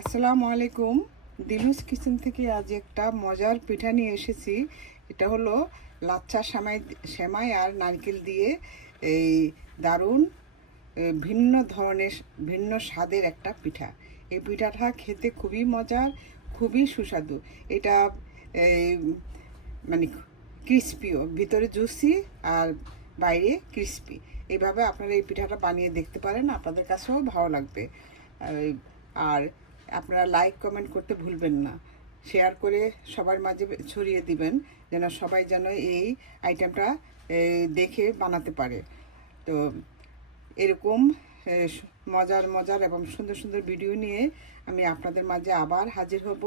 আসসালামু আলাইকুম। দিলুস কিচেন থেকে আজ একটা মজার পিঠা নিয়ে এসেছি। এটা হলো লাচ্ছা সেমাই আর নারকেল দিয়ে এই দারুণ ভিন্ন ধরনের ভিন্ন স্বাদের একটা পিঠা। এই পিঠাটা খেতে খুবই মজার, খুবই সুস্বাদু। এটা এই মানে ক্রিস্পিও, ভিতরে জুসি আর বাইরে ক্রিস্পি। এইভাবে আপনারা এই পিঠাটা বানিয়ে দেখতে পারেন, আপনাদের কাছেও ভালো লাগবে। আর আপনারা লাইক কমেন্ট করতে ভুলবেন না, শেয়ার করে সবার মাঝে ছড়িয়ে দিবেন, যেন সবাই যেন এই আইটেমটা দেখে বানাতে পারে। তো এরকম মজার মজার এবং সুন্দর সুন্দর ভিডিও নিয়ে আমি আপনাদের মাঝে আবার হাজির হব।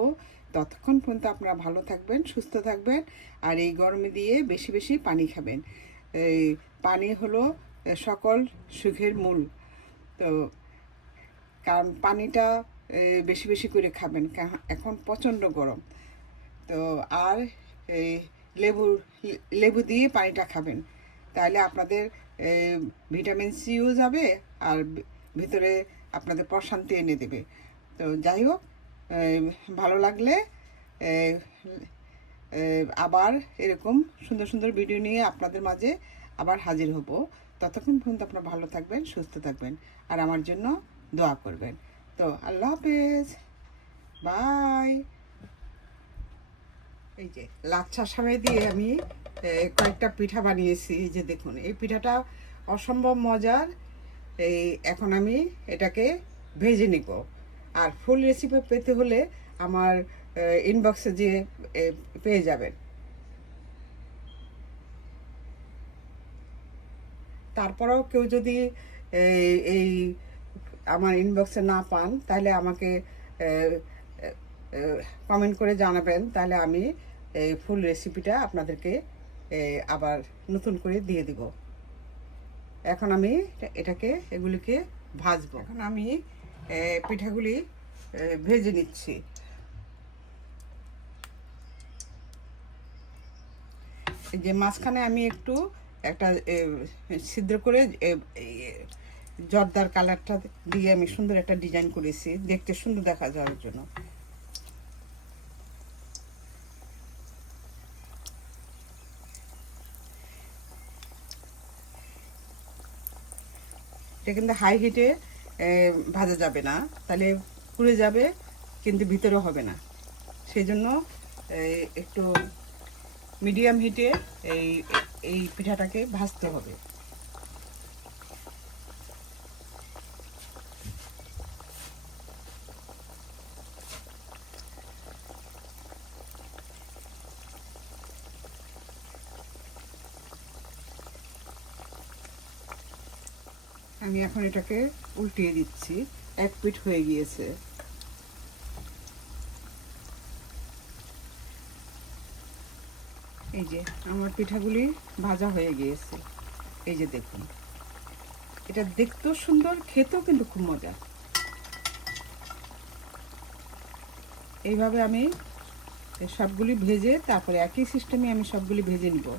ততক্ষণ পর্যন্ত আপনারা ভালো থাকবেন, সুস্থ থাকবেন, আর এই গরমে দিয়ে বেশি বেশি পানি খাবেন। এই পানি হলো সকল সুখের মূল। তো কারণ পানিটা বেশি বেশি করে খাবেন, এখন প্রচণ্ড গরম। তো আর এই লেবু দিয়ে পানিটা খাবেন, তাহলে আপনাদের ভিটামিন সিও যাবে আর ভিতরে আপনাদের প্রশান্তি এনে দেবে। তো যাই হোক, ভালো লাগলে আবার এরকম সুন্দর সুন্দর ভিডিও নিয়ে আপনাদের মাঝে আবার হাজির হব। ততক্ষণ পর্যন্ত আপনারা ভালো থাকবেন, সুস্থ থাকবেন, আর আমার জন্য দোয়া করবেন। তো আল্লাহ হাফেজ, বাই। এই যে লাচ্ছা সেমাই দিয়ে আমি কয়েকটা পিঠা বানিয়েছি। এই যে দেখুন, এই পিঠাটা অসম্ভব মজার। এখন আমি এটাকে ভেজে নিব। আর ফুল রেসিপি পেতে হলে আমার ইনবক্সে যেয়ে পেয়ে যাবেন। তারপরেও কেউ যদি এই আমার ইনবক্সে না পান, তাহলে আমাকে কমেন্ট করে জানাবেন, তাহলে আমি এই ফুল রেসিপিটা আপনাদেরকে আবার নতুন করে দিয়ে দিব। এখন আমি এগুলিকে ভাজবো। এখন আমি পিঠাগুলি ভেজে নিচ্ছি। এই যে মাঝখানে আমি একটা ছিদ্র করে জর্দার কালারটা দিয়ে আমি সুন্দর একটা ডিজাইন করেছি, দেখতে সুন্দর দেখা যাওয়ার জন্য। এটা কিন্তু হাই হিটে ভাজা যাবে না, তাহলে পুড়ে যাবে, কিন্তু ভিতরে হবে না। সেই জন্য একটু মিডিয়াম হিটে এই এই পিঠাটাকে ভাজতে হবে। আমি এখন এটাকে উল্টিয়ে দিচ্ছি, এক পিঠ হয়ে গিয়েছে। এই যে আমার পিঠাগুলি ভাজা হয়ে গিয়েছে। এই যে দেখুন, এটা দেখতেও সুন্দর, খেতেও কিন্তু খুব মজা। এইভাবে আমি সবগুলি ভেজে, তারপরে একই সিস্টেমে আমি সবগুলি ভেজে নিব।